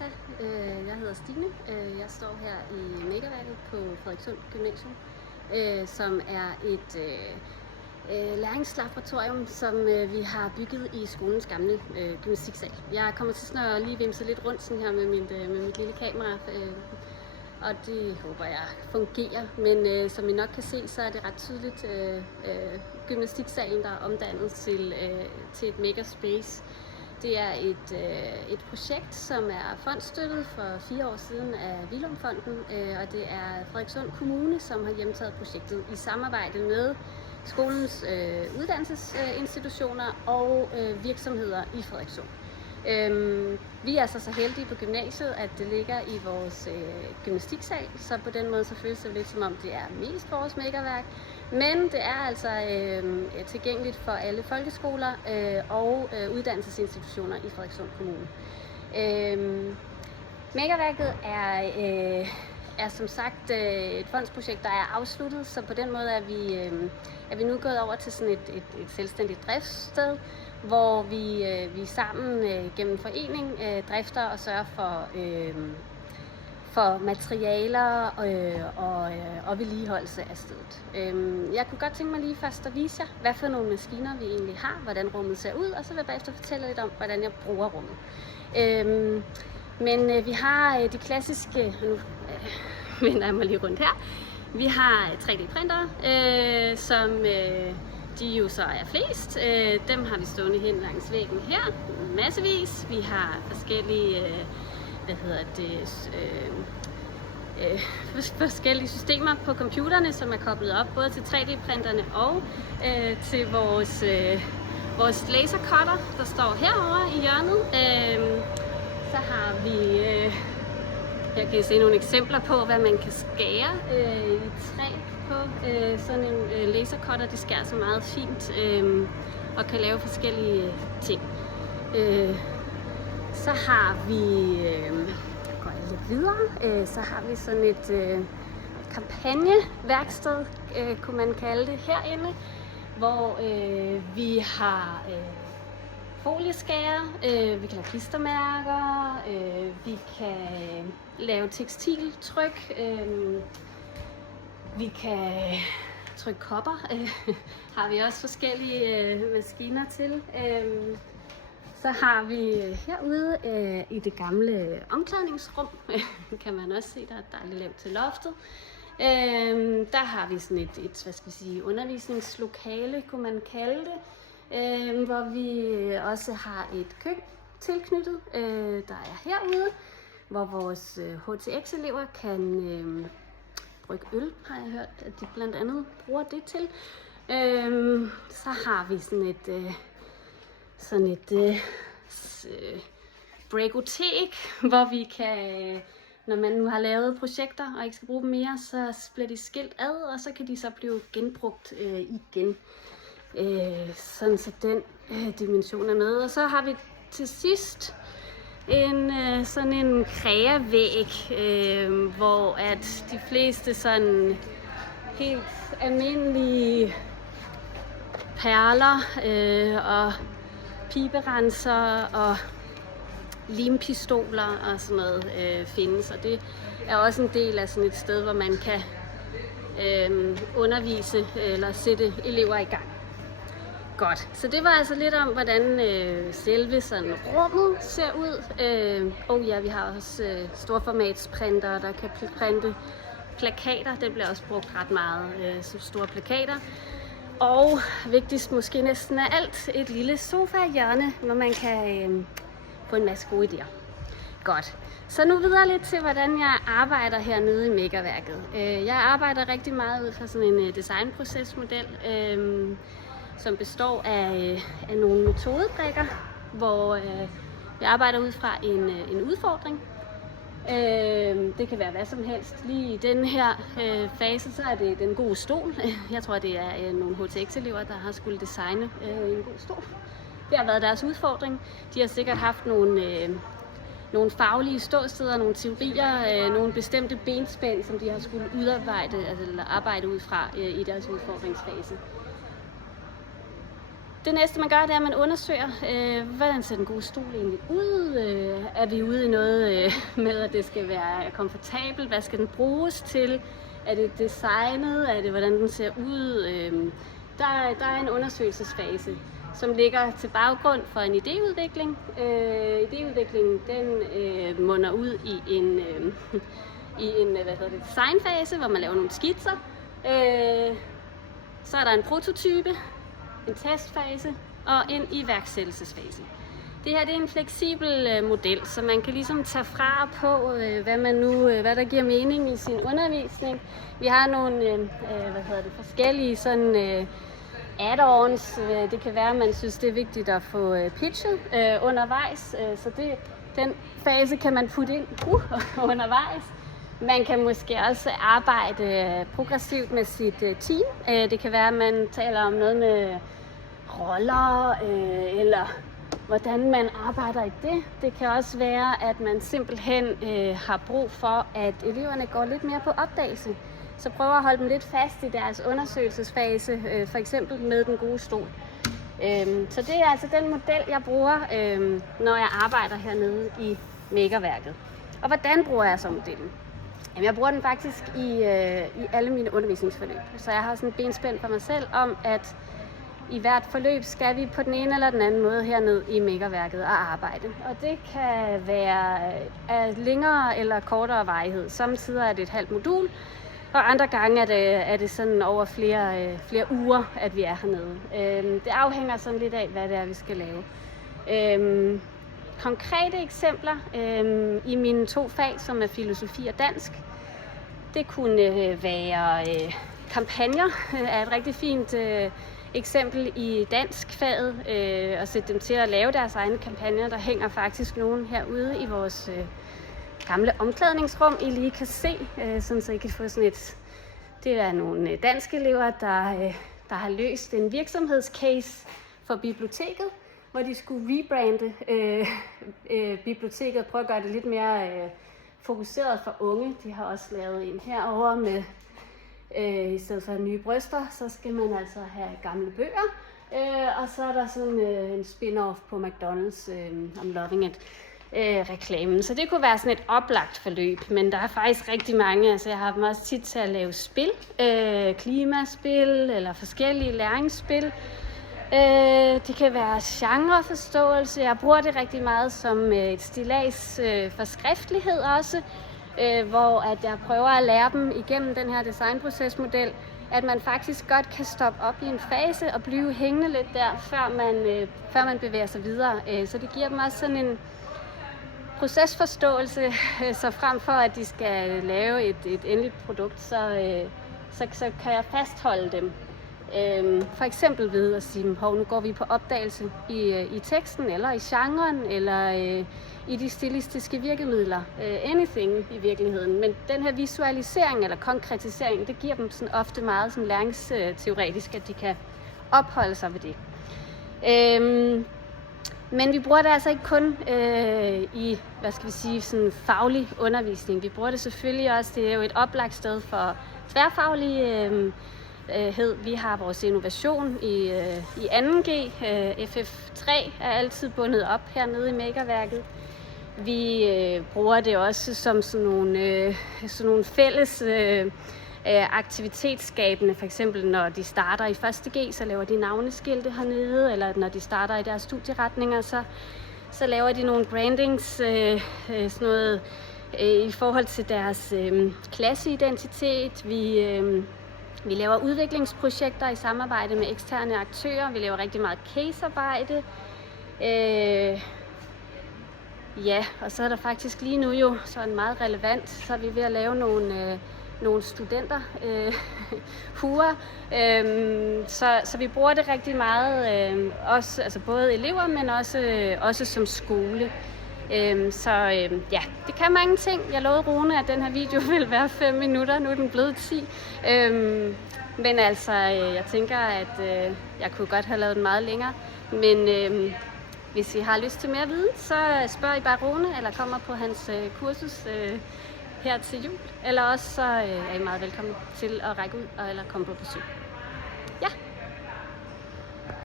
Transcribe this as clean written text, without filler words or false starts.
Martha. Jeg hedder Stine. Jeg står her i Megaværket på Frederikssund Gymnasium, som er et læringslaboratorium, som vi har bygget i skolens gamle gymnastiksal. Jeg kommer til sådan at lige vimse lidt rundt sådan her med mit lille kamera, og det håber jeg fungerer. Men som I nok kan se, så er det ret tydeligt gymnastiksalen, der er omdannet til et megaspace. Det er et projekt, som er fondstøttet for 4 år siden af Vilumfonden, og det er Frederikssund Kommune, som har hjemtaget projektet i samarbejde med skolens uddannelsesinstitutioner og virksomheder i Frederikssund. Vi er så heldige på gymnasiet, at det ligger i vores gymnastiksal, så på den måde så føles det lidt som om det er mest vores megaværk. Men det er altså tilgængeligt for alle folkeskoler og uddannelsesinstitutioner i Frederikssund Kommune. Megaværket er som sagt et fondsprojekt, der er afsluttet, så på den måde er vi nu gået over til sådan et selvstændigt driftssted, hvor vi sammen gennem forening drifter og sørger for materialer og vedligeholdelse af stedet. Jeg kunne godt tænke mig lige først at vise jer, hvad for nogle maskiner vi egentlig har, hvordan rummet ser ud, og så vil jeg bagefter fortælle lidt om, hvordan jeg bruger rummet. Men vi har de klassiske, nu vender jeg mig lige rundt her, vi har 3D-printere, som de jo så er flest. Dem har vi stående hen langs væggen her, massevis. Vi har forskellige forskellige systemer på computerne, som er koblet op både til 3D-printerne og til vores lasercutter, der står herovre i hjørnet. Så har vi her kan I se nogle eksempler på, hvad man kan skære i træ på. Sådan en lasercutter, det skærer så meget fint og kan lave forskellige ting. Så har vi, går jeg lidt videre, så har vi sådan et kampagneværksted, kunne man kalde det, herinde, hvor vi har folieskærer, vi kan lave klistermærker, vi kan lave tekstiltryk, vi kan trykke kopper, har vi også forskellige maskiner til. Så har vi herude i det gamle omklædningsrum, kan man også se, der er dejligt lavt til loftet. Der har vi sådan et hvad skal vi sige, undervisningslokale, kunne man kalde det, hvor vi også har et køkken tilknyttet, der er herude, hvor vores HTX-elever kan brygge øl, har jeg hørt, at de blandt andet bruger det til. Så har vi sådan et breakotek, hvor vi kan, når man nu har lavet projekter og ikke skal bruge dem mere, så bliver de skilt ad, og så kan de så blive genbrugt igen. Sådan så den dimension er med. Og så har vi til sidst sådan en kreavæg, hvor at de fleste sådan helt almindelige perler og piberenser og limpistoler og sådan noget findes. Og det er også en del af sådan et sted, hvor man kan undervise eller sætte elever i gang. Godt, så det var altså lidt om, hvordan selve sådan rummet ser ud. Og ja, vi har også storformatsprintere, der kan printe plakater. Det bliver også brugt ret meget som store plakater. Og vigtigst måske næsten af alt, et lille sofa-hjørne, hvor man kan få en masse gode idéer. Godt. Så nu videre lidt til, hvordan jeg arbejder hernede i Megaværket. Jeg arbejder rigtig meget ud fra sådan en designprocesmodel, som består af nogle metodebrikker, hvor jeg arbejder ud fra en udfordring. Det kan være hvad som helst. Lige i den her fase, så er det den gode stol. Jeg tror, det er nogle HTX-elever, der har skulle designe en god stol. Det har været deres udfordring. De har sikkert haft nogle faglige ståsteder, nogle teorier, nogle bestemte benspænd, som de har skulle udarbejde, eller arbejde ud fra i deres udfordringsfase. Det næste man gør, det er, at man undersøger, hvordan ser den gode stol egentlig ud? er vi ude i noget med, at det skal være komfortabelt? Hvad skal den bruges til? Er det designet? Er det, hvordan den ser ud? Der er en undersøgelsesfase, som ligger til baggrund for en idéudvikling. Idéudviklingen den munder ud i en designfase, hvor man laver nogle skitser. Så er der en prototype, en testfase og en iværksættelsesfase. Det her det er en fleksibel model, så man kan ligesom tage fra på, hvad der giver mening i sin undervisning. Vi har nogle forskellige sådan add-ons. Det kan være, at man synes, det er vigtigt at få pitchet undervejs, så den fase kan man putte ind undervejs. Man kan måske også arbejde progressivt med sit team. Det kan være, at man taler om noget med roller, eller hvordan man arbejder i det. Det kan også være, at man simpelthen har brug for, at eleverne går lidt mere på opdagelse. Så prøver at holde dem lidt fast i deres undersøgelsesfase, for eksempel med den gode stol. Så det er altså den model, jeg bruger, når jeg arbejder hernede i Makerværket. Og hvordan bruger jeg så modellen? Jamen, jeg bruger den faktisk i alle mine undervisningsforløb. Så jeg har sådan en benspænd for mig selv om, at i hvert forløb skal vi på den ene eller den anden måde hernede i Makerværket og arbejde. Og det kan være af længere eller kortere varighed. Samtidig er det et halvt modul, og andre gange er det sådan over flere uger, at vi er hernede. Det afhænger sådan lidt af, hvad det er, vi skal lave. Konkrete eksempler i mine 2 fag, som er filosofi og dansk. Det kunne være kampagner, er et rigtig fint eksempel i danskfaget, at sætte dem til at lave deres egne kampagner. Der hænger faktisk nogen herude i vores gamle omklædningsrum, I lige kan se, sådan så I kan få sådan et. Det er nogle danske elever, der har løst en virksomhedscase for biblioteket, hvor de skulle rebrande biblioteket og prøve at gøre det lidt mere fokuseret for unge. De har også lavet en herover med, i stedet for nye bryster, så skal man altså have gamle bøger. Og så er der sådan en spin-off på McDonald's om Loving It reklamen. Så det kunne være sådan et oplagt forløb, men der er faktisk rigtig mange. Altså jeg har dem også tit til at lave spil, klimaspil eller forskellige læringsspil. Det kan være genreforståelse. Jeg bruger det rigtig meget som et stillads for skriftlighed også, hvor at jeg prøver at lære dem igennem den her designprocesmodel, at man faktisk godt kan stoppe op i en fase og blive hængende lidt der, før man bevæger sig videre. Så det giver dem også sådan en procesforståelse, så frem for at de skal lave et endeligt produkt, så kan jeg fastholde dem. For eksempel ved at sige, nu går vi på opdagelse i teksten, eller i genren, eller i de stilistiske virkemidler. Anything i virkeligheden. Men den her visualisering eller konkretisering, det giver dem sådan ofte meget sådan læringsteoretisk, at de kan opholde sig ved det. Men vi bruger det altså ikke kun i, sådan faglig undervisning. Vi bruger det selvfølgelig også, det er jo et oplagt sted for tværfaglig vi har vores innovation i 2G. FF3 er altid bundet op hernede i Makerværket. Vi bruger det også som sådan nogle fælles aktivitetsskabende. For eksempel når de starter i 1.G, så laver de navneskilte hernede, eller når de starter i deres studieretninger, så laver de nogle brandings, sådan noget i forhold til deres klasseidentitet. Vi laver udviklingsprojekter i samarbejde med eksterne aktører. Vi laver rigtig meget casearbejde. Og så er der faktisk lige nu jo sådan meget relevant, så er vi ved at lave nogle studenter huer. Så vi bruger det rigtig meget, også, altså både elever, men også som skole. Det kan mange ting. Jeg lovede Rune, at den her video ville være 5 minutter. Nu er den blevet 10. Men altså, jeg tænker, at jeg kunne godt have lavet den meget længere. Men hvis I har lyst til mere viden, så spørg I bare Rune, eller kommer på hans kursus her til jul. Eller også så er I meget velkommen til at række ud, eller komme på besøg. Ja.